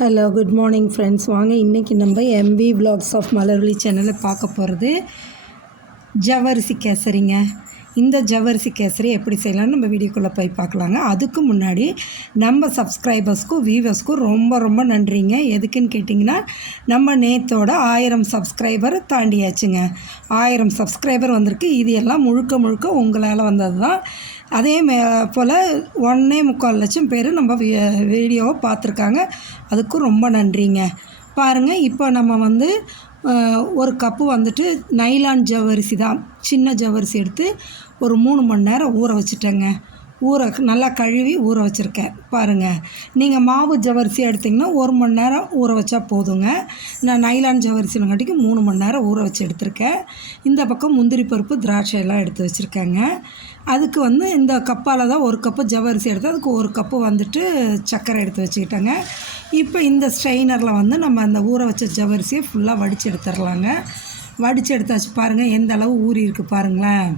Hello good morning friends. வாங்க இன்றைக்கி நம்ம எம்பி விலாக்ஸ் ஆஃப் மலர்விழி சேனலில் பார்க்க போகிறது ஜவ்வரிசி கேசரிங்க. இந்த ஜவ்வரிசி கேசரி எப்படி செய்யலாம்னு நம்ம வீடியோக்குள்ளே போய் பார்க்கலாங்க. அதுக்கு முன்னாடி நம்ம சப்ஸ்கிரைபர்ஸ்க்கும் வியூவர்ஸ்க்கும் ரொம்ப நன்றிங்க. எதுக்குன்னு கேட்டிங்கன்னா, நம்ம நேத்தோட 1000 சப்ஸ்கிரைபர் தாண்டியாச்சுங்க. 1000 சப்ஸ்கிரைபர் வந்திருக்கு. இது எல்லாம் முழுக்க உங்களால் வந்தது தான். அதே போல் 1.25 லட்சம் பேர் நம்ம வீடியோவை பார்த்துருக்காங்க. அதுக்கும் ரொம்ப நன்றிங்க. பாருங்கள், இப்போ நம்ம ஒரு கப்பு நைலான் ஜவ்வரிசி தான், சின்ன ஜவ்வரிசி எடுத்து ஒரு 3 மணி நேரம் ஊற வச்சுட்டேங்க. நல்லா கழுவி ஊற வச்சுருக்கேன். பாருங்கள், நீங்கள் மாவு ஜவ்வரிசி எடுத்திங்கன்னா 1 மணி நேரம் ஊற வச்சா போதுங்க. நான் நைலான் ஜவ்வரிசினங்காட்டிக்கு 3 மணி நேரம் ஊற வச்சு எடுத்திருக்கேன். இந்த பக்கம் முந்திரி பருப்பு, திராட்சை எல்லாம் எடுத்து வச்சுருக்கேங்க. அதுக்கு இந்த கப்பால் தான் 1 கப்பு ஜவ்வரிசி எடுத்து அதுக்கு 1 கப்பு சர்க்கரை எடுத்து வச்சுக்கிட்டேங்க. இப்போ இந்த ஸ்ட்ரெயினரில் நம்ம அந்த ஊற வச்ச ஜவ்வரிசியை ஃபுல்லாக வடித்து எடுத்துடலாங்க. வடித்து எடுத்தாச்சு. பாருங்கள் எந்த அளவு ஊறி இருக்குது பாருங்களேன்,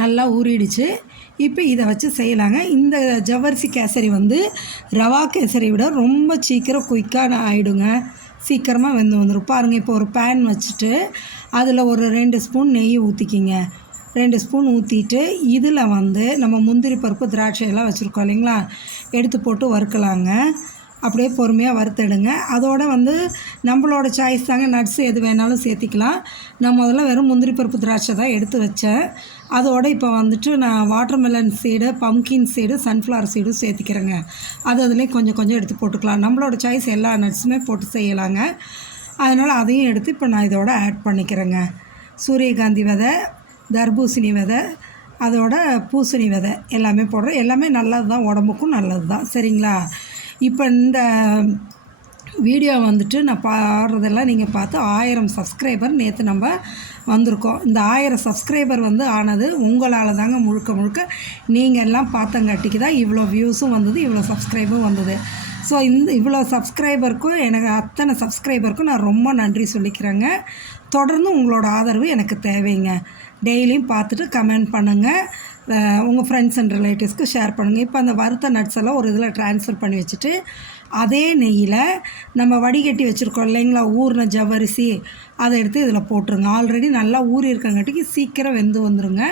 நல்லா ஊறிடுச்சு. இப்போ இதை வச்சு செய்யலாங்க. இந்த ஜவ்வரிசி கேசரி ரவா கேசரி விட ரொம்ப சீக்கிரம் குயிக்காக ஆகிடுங்க. சீக்கிரமாக வந்துடும். பாருங்கள், இப்போ ஒரு பேன் வச்சுட்டு அதில் ஒரு 2 ஸ்பூன் நெய் ஊற்றிக்கிங்க. 2 ஸ்பூன் ஊற்றிட்டு இதில் நம்ம முந்திரி பருப்பு, திராட்சை எல்லாம் வச்சுருக்கோம் இல்லைங்களா, எடுத்து போட்டு வறுக்கலாங்க. அப்படியே பொறுமையாக வறுத்தெடுங்க. அதோடு நம்மளோட சாய்ஸ் தாங்க, நட்ஸ் எது வேணாலும் சேர்த்திக்கலாம். நான் முதல்ல வெறும் முந்திரி பருப்பு, திராட்சை தான் எடுத்து வச்சேன். அதோடு இப்போ நான் watermelon seed, pumpkin seed, sunflower சீடும் சேர்த்திக்கிறேங்க. அதுலேயும் கொஞ்சம் எடுத்து போட்டுக்கலாம். நம்மளோட சாய்ஸ் எல்லா நட்ஸுமே போட்டு செய்யலாங்க. அதனால் அதையும் எடுத்து இப்போ நான் இதோட ஆட் பண்ணிக்கிறேங்க. சூரியகாந்தி விதை, தர்பூசணி விதை, அதோட பூசணி விதை எல்லாமே போடுறேன். எல்லாமே நல்லது தான், உடம்புக்கும் நல்லது தான். சரிங்களா? இப்போ இந்த வீடியோ நான் பாடுறதெல்லாம் நீங்கள் பார்த்து 1000 சப்ஸ்கிரைபர் நேற்று நம்ம வந்திருக்கோம். இந்த 1000 சப்ஸ்கிரைபர் ஆனது உங்களால் தாங்க. முழுக்க நீங்கள் எல்லாம் பார்த்தங்காட்டிக்கு தான் இவ்வளோ வியூஸும் வந்தது, இவ்வளோ சப்ஸ்கிரைபும் வந்தது. ஸோ இவ்வளோ சப்ஸ்கிரைபருக்கும், எனக்கு அத்தனை சப்ஸ்கிரைபருக்கும் நான் ரொம்ப நன்றி சொல்லிக்கிறேங்க. தொடர்ந்து உங்களோட ஆதரவு எனக்கு தேவைங்க. டெய்லியும் பார்த்துட்டு கமெண்ட் பண்ணுங்கள். உங்கள் ஃப்ரெண்ட்ஸ் அண்ட் ரிலேட்டிவ்ஸ்க்கு ஷேர் பண்ணுங்கள். இப்போ அந்த வறுத்த நட்ஸ் எல்லாம் ஒரு இதில் ட்ரான்ஸ்ஃபர் பண்ணி வச்சுட்டு, அதே நெய்யில் நம்ம வடிகட்டி வச்சுருக்கோம் இல்லைங்களா ஊறின ஜவ்வரிசி, அதை எடுத்து இதில் போட்டுருங்க. ஆல்ரெடி நல்லா ஊறி இருக்கங்காட்டிக்கு சீக்கிரம் வெந்து வந்துடுங்க.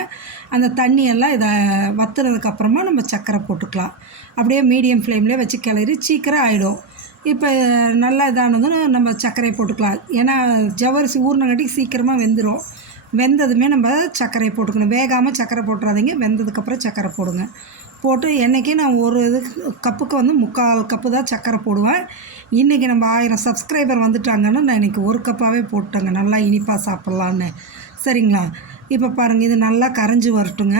அந்த தண்ணியெல்லாம் இதை வற்றுனதுக்கப்புறமா நம்ம சர்க்கரை போட்டுக்கலாம். அப்படியே மீடியம் ஃப்ளேம்லேயே வச்சு கிளறி சீக்கிரம் ஆகிடும். இப்போ நல்லா இதானதுன்னு நம்ம சர்க்கரை போட்டுக்கலாம். ஏன்னா ஜவ்வரிசி ஊறினங்காட்டிக்கு சீக்கிரமாக வெந்துடும். வெந்ததுமே நம்ம சர்க்கரை போட்டுக்கணும். வேகாமல் சர்க்கரை போட்டுறாதீங்க. வெந்ததுக்கப்புறம் சர்க்கரை போடுங்க. போட்டு என்றைக்கே நான் ஒரு கப்புக்கு 3/4 கப்பு தான் சர்க்கரை போடுவேன். இன்றைக்கி நம்ம 1000 சப்ஸ்கிரைபர் வந்துட்டாங்கன்னு நான் இன்றைக்கி 1 கப்பாகவே போட்டேங்க, நல்லா இனிப்பாக சாப்பிட்லான்னு. சரிங்களா? இப்போ பாருங்கள், இது நல்லா கரைஞ்சி வரட்டுங்க.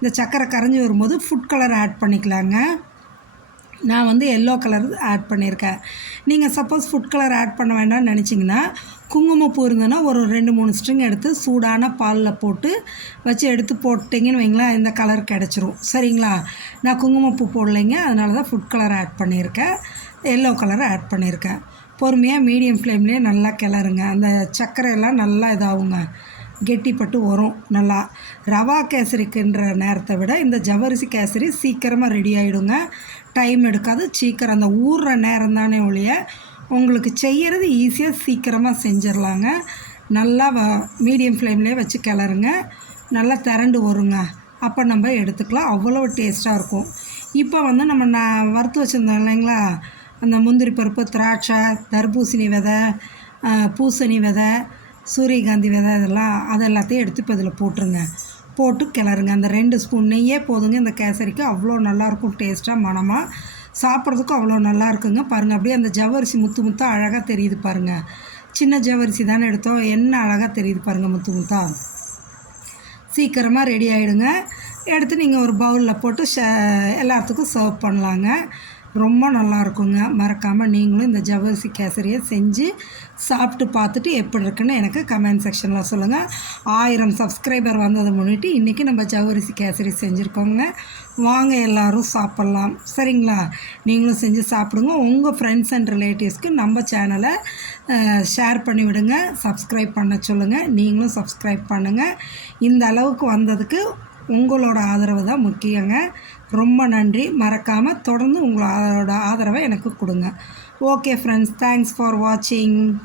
இந்த சர்க்கரை கரைஞ்சி வரும்போது ஃபுட் கலர் ஆட் பண்ணிக்கலாங்க. நான் எல்லோ கலர் ஆட் பண்ணியிருக்கேன். நீங்கள் சப்போஸ் ஃபுட் கலர் ஆட் பண்ண வேண்டாம்னு நினச்சிங்கன்னா, குங்குமப்பூ இருந்ததுன்னா ஒரு 2-3 ஸ்ட்ரிங் எடுத்து சூடான பாலில் போட்டு வச்சு எடுத்து போட்டிங்கன்னு வைங்களேன், இந்த கலர் கிடச்சிரும். சரிங்களா? நான் குங்குமப்பூ போடலைங்க, அதனால தான் ஃபுட் கலர் ஆட் பண்ணியிருக்கேன். எல்லோ கலர் ஆட் பண்ணியிருக்கேன். பொறுமையாக மீடியம் ஃப்ளேம்லேயே நல்லா கிளறுங்க. அந்த சர்க்கரை எல்லாம் நல்லா இதாகுங்க, கெட்டிப்பட்டு வரும் நல்லா. ரவா கேசரிக்குன்ற நேரத்தை விட இந்த ஜவ்வரிசி கேசரி சீக்கிரமாக ரெடி ஆகிடுங்க. டைம் எடுக்காது, சீக்கிரம். அந்த ஊறுற நேரம் தானே ஒழிய உங்களுக்கு செய்கிறது ஈஸியாக சீக்கிரமாக செஞ்சிடலாங்க. நல்லா மீடியம் ஃப்ளேம்லேயே வச்சு கிளறுங்க. நல்லா திரண்டு வருங்க. அப்போ நம்ம எடுத்துக்கலாம். அவ்வளோ டேஸ்ட்டாக இருக்கும். இப்போ நம்ம வறுத்து வச்சுருந்தோம் இல்லைங்களா, அந்த முந்திரி பருப்பு, திராட்சை, தர்பூசணி விதை, பூசணி விதை, சூரியகாந்தி விதை, அதெல்லாத்தையும் எடுத்து இப்போ இதில் போட்டுருங்க. போட்டு கிளறுங்க. அந்த 2 ஸ்பூன் நெய்யே போதுங்க இந்த கேசரிக்கு. அவ்வளோ நல்லாயிருக்கும், டேஸ்ட்டாக மணமாக சாப்பிட்றதுக்கும் அவ்வளோ நல்லா இருக்குங்க. பாருங்கள், அப்படியே அந்த ஜவ்வரிசி முத்தாக அழகாக தெரியுது பாருங்கள். சின்ன ஜவ்வரிசி தானே எடுத்தோம், என்ன அழகாக தெரியுது பாருங்கள், முத்தாக. சீக்கிரமாக ரெடி ஆகிடுங்க. எடுத்து நீங்கள் ஒரு பவுலில் போட்டு எல்லாத்துக்கும் சர்வ் பண்ணலாங்க. ரொம்ப நல்லாயிருக்குங்க. மறக்காமல் நீங்களும் இந்த ஜவ்வரிசி கேசரியை செஞ்சு சாப்பிட்டு பார்த்துட்டு எப்படி இருக்குன்னு எனக்கு கமெண்ட் செக்ஷனில் சொல்லுங்கள். 1000 சப்ஸ்கிரைபர் வந்ததை முன்னிட்டு இன்றைக்கி நம்ம ஜவ்வரிசி கேசரி செஞ்சுருக்கோங்க. வாங்க எல்லோரும் சாப்பிட்லாம். சரிங்களா? நீங்களும் செஞ்சு சாப்பிடுங்க. உங்கள் ஃப்ரெண்ட்ஸ் அண்ட் ரிலேட்டிவ்ஸ்க்கு நம்ம சேனலை ஷேர் பண்ணிவிடுங்க. சப்ஸ்கிரைப் பண்ண சொல்லுங்கள். நீங்களும் சப்ஸ்கிரைப் பண்ணுங்கள். இந்த அளவுக்கு வந்ததுக்கு உங்களோட ஆதரவு தான் முக்கியங்க. ரொம்ப நன்றி. மறக்காமல் தொடர்ந்து உங்களோட ஆதரவை எனக்கு கொடுங்க. ஓகே ஃப்ரெண்ட்ஸ், தேங்க்ஸ் ஃபார் வாட்சிங்.